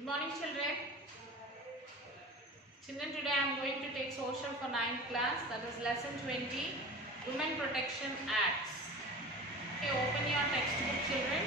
Good morning, children. Children, today I am going to take social for 9th class, that is lesson 20, Women Protection Acts. Okay, open your textbook, children.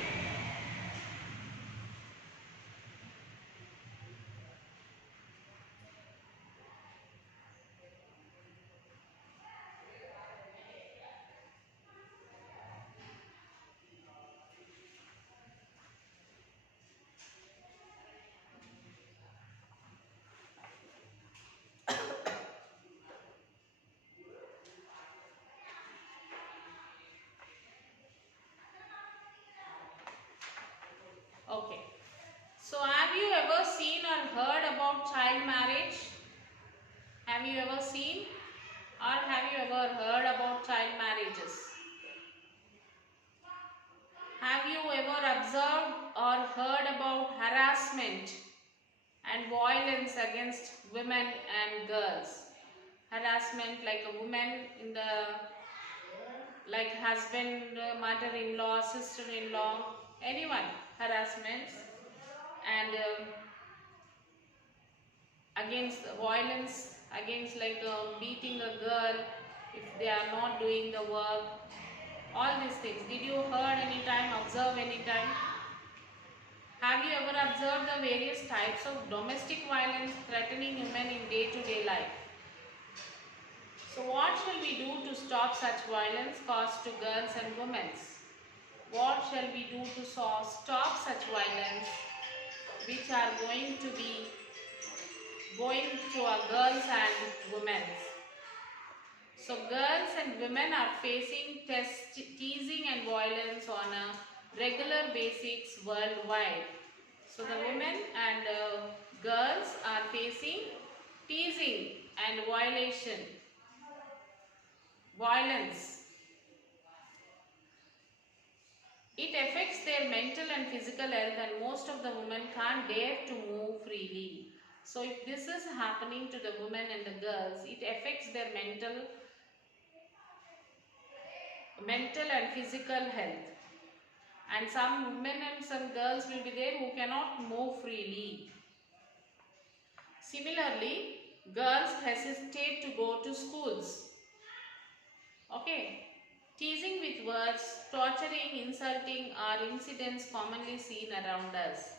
Okay. So, have you ever seen or heard about child marriage? Have you ever seen or have you ever heard about child marriages? Have you ever observed or heard about harassment and violence against women and girls? Harassment like a woman in the like husband, mother-in-law, sister-in-law, anyone harassments and against violence against like beating a girl if they are not doing the work, all these things. Did you heard any time, observe any time? Have you ever observed the various types of domestic violence threatening women in day-to-day life? So what shall we do to stop such violence caused to girls and women? What shall we do to stop such violence which are going to our girls and women? So girls and women are facing teasing and violence on a regular basis worldwide. So the women and girls are facing teasing and violence. It affects their mental and physical health, and most of the women can't dare to move freely. So if this is happening to the women and the girls, it affects their mental and physical health. And some women and some girls will be there who cannot move freely. Similarly, girls hesitate to go to schools. Okay. Teasing with words, torturing, insulting are incidents commonly seen around us.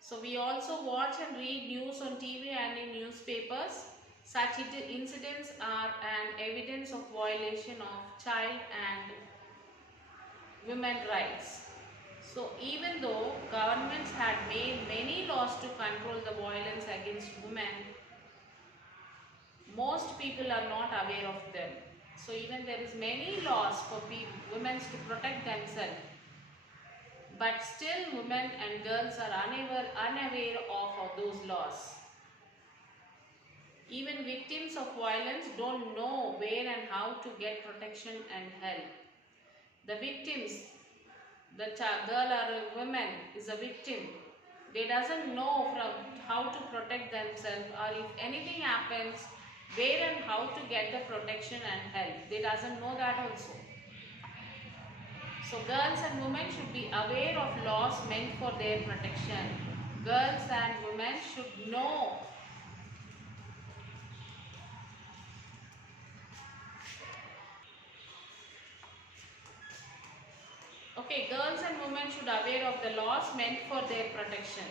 So we also watch and read news on TV and in newspapers. Such incidents are an evidence of violation of child and women rights. So even though governments had made many laws to control the violence against women, most people are not aware of them. So even there is many laws for women to protect themselves, but still women and girls are unaware of those laws. Even victims of violence don't know where and how to get protection and help. The victims, the girl or a woman is a victim. They doesn't know how to protect themselves, or if anything happens, where and how to get the protection and help. They doesn't know that also. So girls and women should be aware of laws meant for their protection. Girls and women should know. Okay, girls and women should aware of the laws meant for their protection.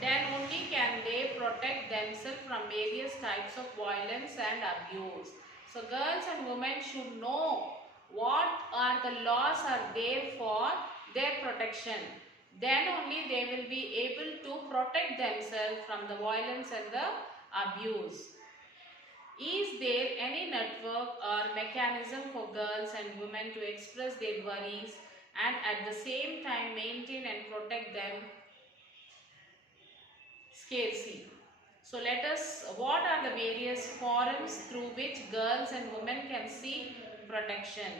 Then only can they protect themselves from various types of violence and abuse. So girls and women should know what are the laws are there for their protection. Then only they will be able to protect themselves from the violence and the abuse. Is there any network or mechanism for girls and women to express their worries and at the same time maintain and protect them scarcely? So what are the various forums through which girls and women can seek protection?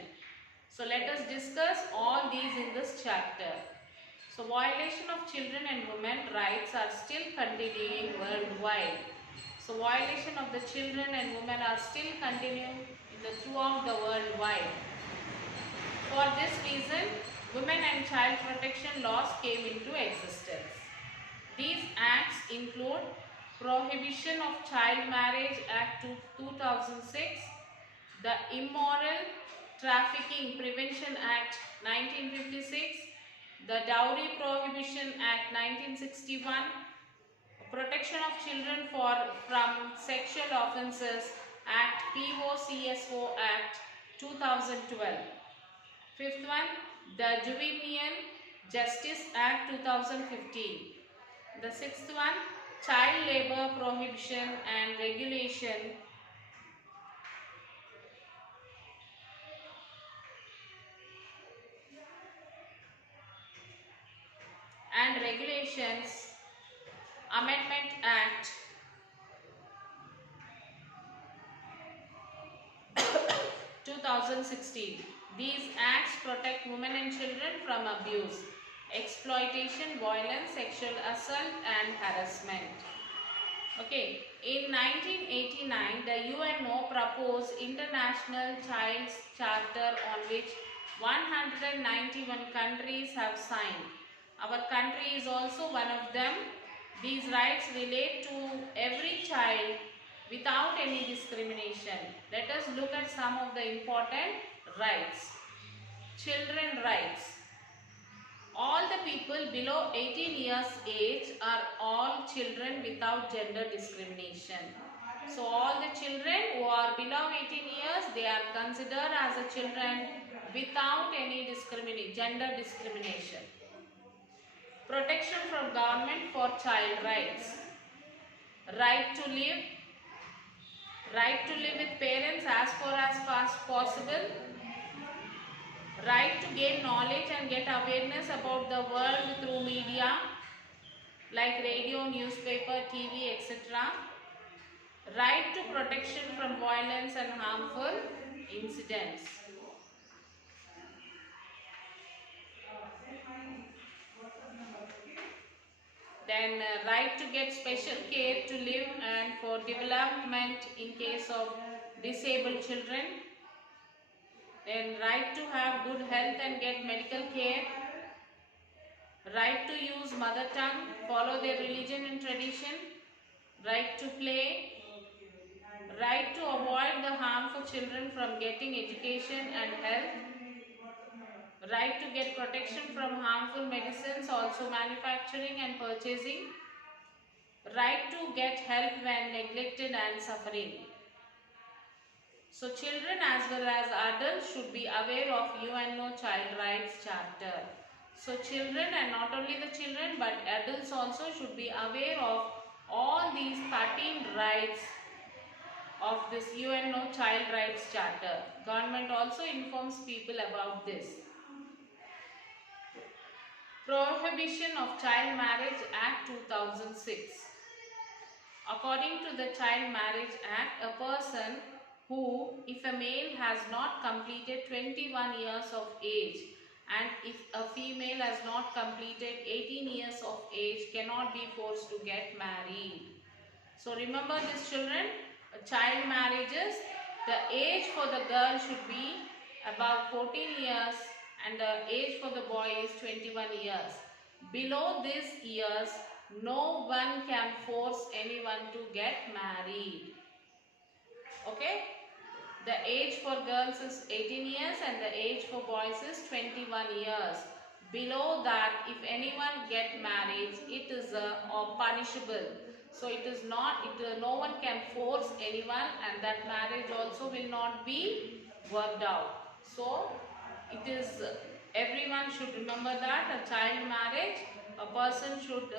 So let us discuss all these in this chapter. So violation of children and women rights are still continuing worldwide. So violation of the children and women are still continuing throughout the worldwide. For this reason, women and child protection laws came into existence. These acts include Prohibition of Child Marriage Act 2006, the Immoral Trafficking Prevention Act 1956, the Dowry Prohibition Act 1961, Protection of Children from Sexual Offences Act POCSO Act 2012. Fifth one, the Juvenile Justice Act 2015. The sixth one, Child Labor Prohibition and Regulation and Regulations Amendment Act 2016. These acts protect women and children from abuse, exploitation, violence, sexual assault and harassment. Okay, in 1989, the UNO proposed International Child's Charter on which 191 countries have signed. Our country is also one of them. These rights relate to every child without any discrimination. Let us look at some of the important rights. Children rights. All the people below 18 years age are all children without gender discrimination. So all the children who are below 18 years, they are considered as a children without any gender discrimination. Protection from government for child rights. Right to live. Right to live with parents as far as possible. Right to gain knowledge and get awareness about the world through media like radio, newspaper, TV, etc. Right to protection from violence and harmful incidents. Then right to get special care to live and for development in case of disabled children. Then right to have good health and get medical care. Right to use mother tongue, follow their religion and tradition. Right to play. Right to avoid the harm for children from getting education and health. Right to get protection from harmful medicines, also manufacturing and purchasing. Right to get help when neglected and suffering. So children as well as adults should be aware of UNO Child Rights Charter. So children, and not only the children but adults also should be aware of all these 13 rights of this UNO Child Rights Charter. Government also informs people about this. Prohibition of Child Marriage Act 2006. According to the Child Marriage Act, a person who, if a male has not completed 21 years of age and if a female has not completed 18 years of age, cannot be forced to get married. So remember this, children, child marriages, the age for the girl should be above 14 years and the age for the boy is 21 years. Below these years, no one can force anyone to get married. Okay? The age for girls is 18 years and the age for boys is 21 years. Below that, if anyone get married, it is punishable. So it is not, no one can force anyone, and that marriage also will not be worked out. So it is, everyone should remember that a child marriage, a person should,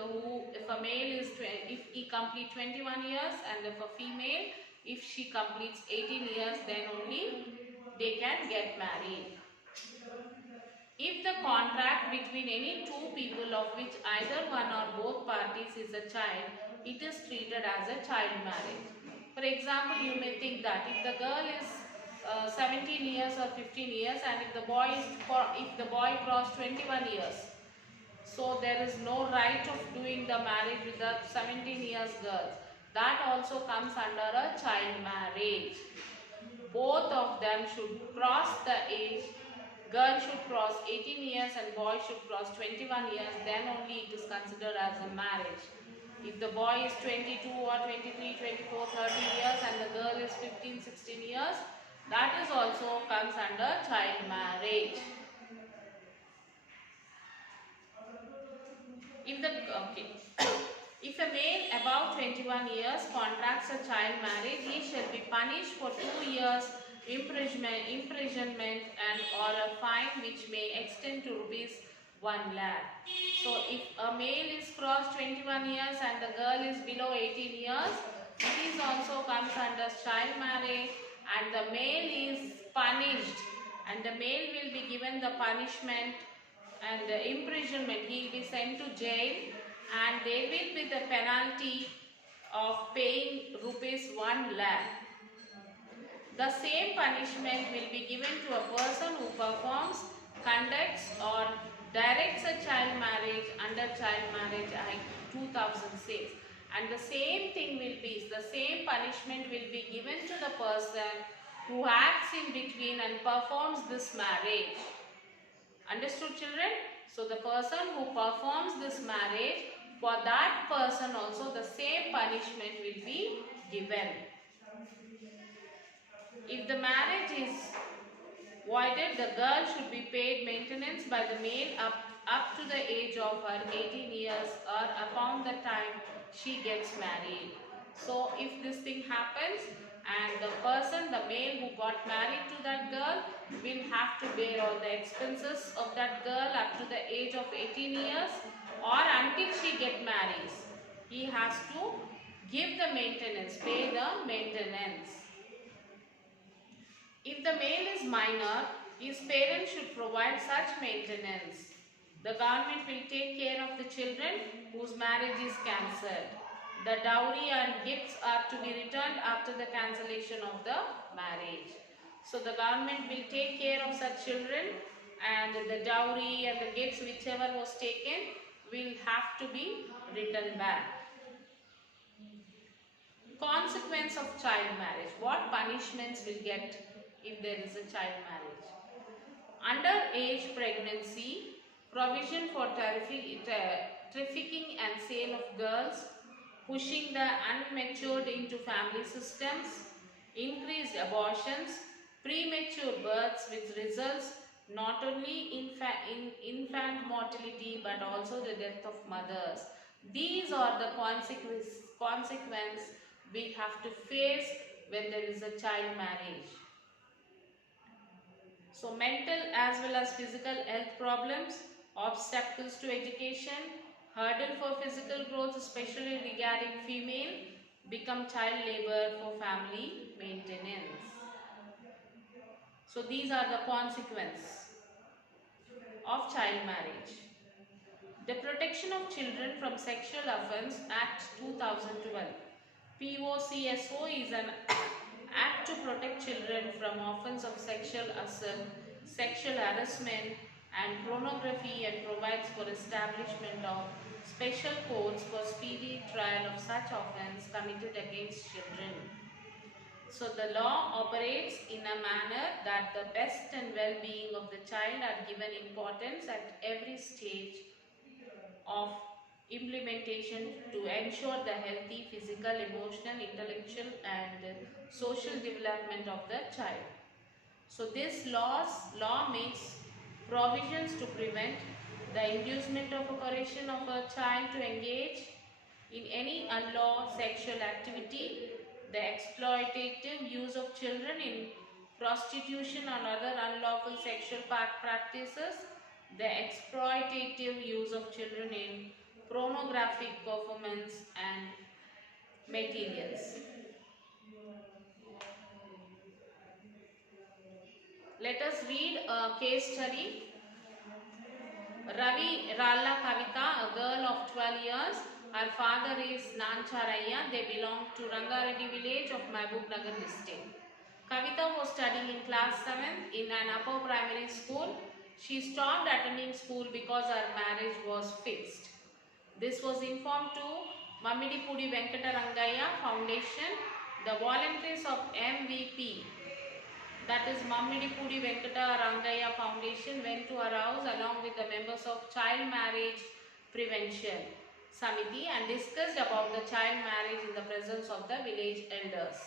if a male is, if he complete 21 years and if a female, if she completes 18 years, then only they can get married. If the contract between any two people of which either one or both parties is a child, it is treated as a child marriage. For example, you may think that if the girl is 17 years or 15 years and if the boy crossed 21 years, so there is no right of doing the marriage with the 17 years girl. That also comes under a child marriage. Both of them should cross the age. Girl should cross 18 years and boy should cross 21 years. Then only it is considered as a marriage. If the boy is 22 or 23, 24, 30 years and the girl is 15, 16 years, that is also comes under child marriage. If the if a male above 21 years contracts a child marriage, he shall be punished for 2 years imprisonment and or a fine which may extend to rupees 1 lakh. So if a male is crossed 21 years and the girl is below 18 years, it is also comes under child marriage, and the male is punished, and the male will be given the punishment and imprisonment. He will be sent to jail, and there will be the penalty of paying rupees 1 lakh. The same punishment will be given to a person who performs, conducts or directs a child marriage under Child Marriage Act 2006. And the same thing will be, the same punishment will be given to the person who acts in between and performs this marriage. Understood, children? So the person who performs this marriage, for that person also the same punishment will be given. If the marriage is voided, the girl should be paid maintenance by the male up to the age of her 18 years or upon the time she gets married. So if this thing happens and the person, the male who got married to that girl, will have to bear all the expenses of that girl up to the age of 18 years or until she get married. He has to give the maintenance, pay the maintenance. If the male is minor, his parents should provide such maintenance. The government will take care of the children whose marriage is cancelled. The dowry and gifts are to be returned after the cancellation of the marriage. So the government will take care of such children, and the dowry and the gifts whichever was taken will have to be returned back. Consequence of child marriage. What punishments will get if there is a child marriage? Underage pregnancy, provision for trafficking and sale of girls, pushing the unmatured into family systems, increased abortions, premature births which results not only in infant mortality but also the death of mothers. These are the consequence we have to face when there is a child marriage. So mental as well as physical health problems, obstacles to education, hurdle for physical growth especially regarding female, become child labor for family maintenance. So these are the consequences of child marriage. The Protection of Children from Sexual Offence Act 2012. POCSO is an act to protect children from offence of sexual assault, sexual harassment and pornography, and provides for establishment of special courts for speedy trial of such offence committed against children. So the law operates in a manner that the best and well-being of the child are given importance at every stage of implementation to ensure the healthy physical, emotional, intellectual and social development of the child. So this law makes provisions to prevent the inducement of operation of a child to engage in any unlawful sexual activity, the exploitative use of children in prostitution and other unlawful sexual practices, the exploitative use of children in pornographic performance and materials. Let us read a case study. Ravi Ralla Kavita, a girl of 12 years. Her father is Nancharaya. They belong to Rangareddy village of Mahbubnagar district. Kavita was studying in class 7th in an upper primary school. She stopped attending school because her marriage was fixed. This was informed to Mammidipudi Venkatarangaya Foundation. The volunteers of MVP, that is Mammidipudi Venkatarangaya Foundation, went to her house along with the members of Child Marriage Prevention. Samiti and discussed about the child marriage in the presence of the village elders.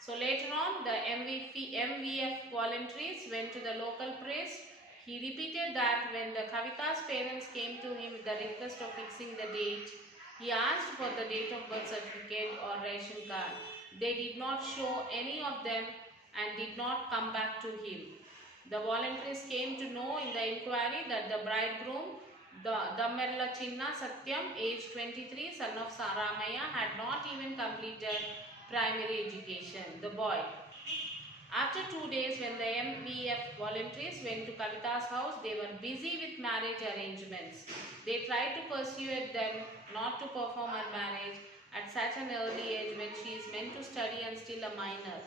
So later on, the MVF volunteers went to the local priest. He repeated that when the Kavita's parents came to him with the request of fixing the date, he asked for the date of birth certificate or ration card. They did not show any of them and did not come back to him. The volunteers came to know in the inquiry that the bridegroom, the Dammerla Chinna Satyam, aged 23, son of Saramaya, had not even completed primary education. The boy. After 2 days, when the MVF volunteers went to Kavita's house, they were busy with marriage arrangements. They tried to persuade them not to perform her marriage at such an early age when she is meant to study and still a minor.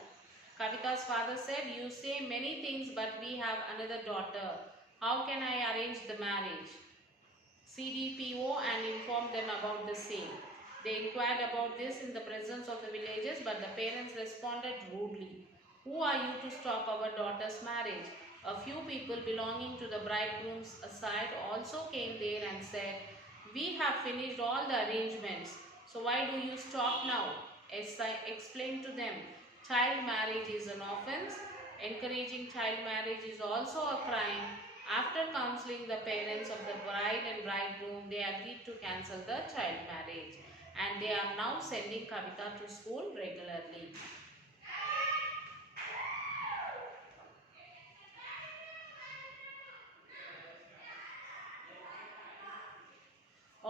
Kavita's father said, "You say many things, but we have another daughter. How can I arrange the marriage?" CDPO and informed them about the same. They inquired about this in the presence of the villagers, but the parents responded rudely. "Who are you to stop our daughter's marriage?" A few people belonging to the bridegroom's side also came there and said, "We have finished all the arrangements, so why do you stop now?" As I explained to them, child marriage is an offense. Encouraging child marriage is also a crime. After counseling the parents of the bride and bridegroom, they agreed to cancel the child marriage, and they are now sending Kavita to school regularly.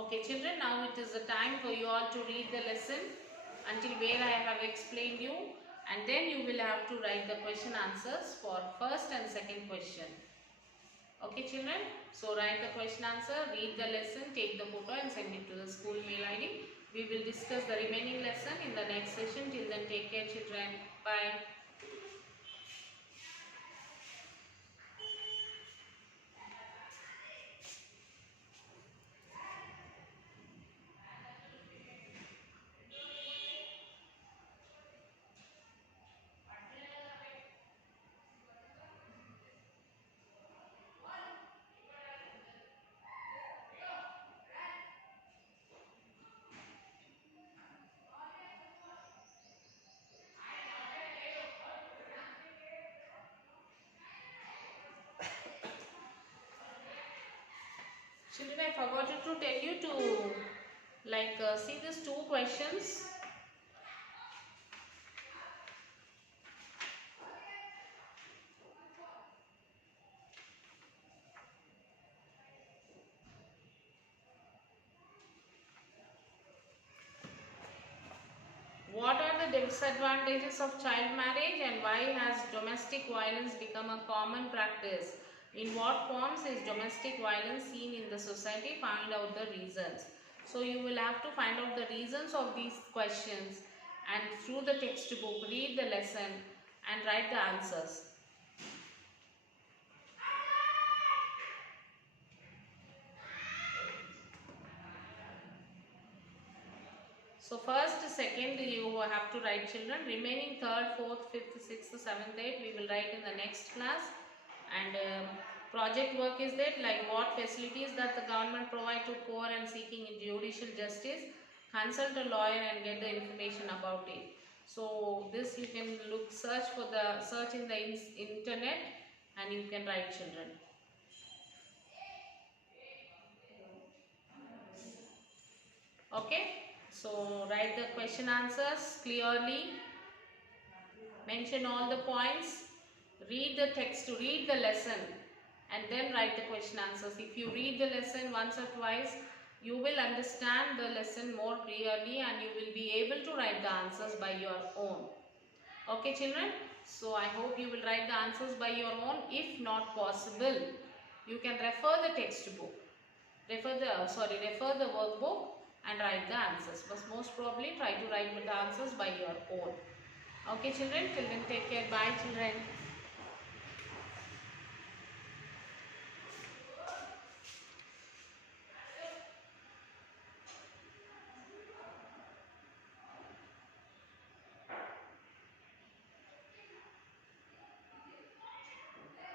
Okay children, now it is the time for you all to read the lesson until where I have explained you, and then you will have to write the question answers for first and second question. Okay children, so write the question answer, read the lesson, take the photo and send it to the school mail ID. We will discuss the remaining lesson in the next session. Till then, take care children. Bye. Children, I forgot to tell you to see these two questions. What are the disadvantages of child marriage and why has domestic violence become a common practice? In what forms is domestic violence seen in the society? Find out the reasons. So you will have to find out the reasons of these questions and through the textbook read the lesson and write the answers. So first, second you have to write children. Remaining third, fourth, fifth, sixth, seventh, eighth we will write in the next class. And project work is that like what facilities that the government provide to poor and seeking judicial justice. Consult a lawyer and get the information about it. So this you can search in the internet and you can write children. Okay. So write the question answers clearly. Mention all the points. Read the text, read the lesson and then write the question answers. If you read the lesson once or twice, you will understand the lesson more clearly and you will be able to write the answers by your own. Okay children, so I hope you will write the answers by your own. If not possible, you can refer the textbook, refer the workbook and write the answers. But most probably try to write the answers by your own. Okay children, till then take care. Bye children.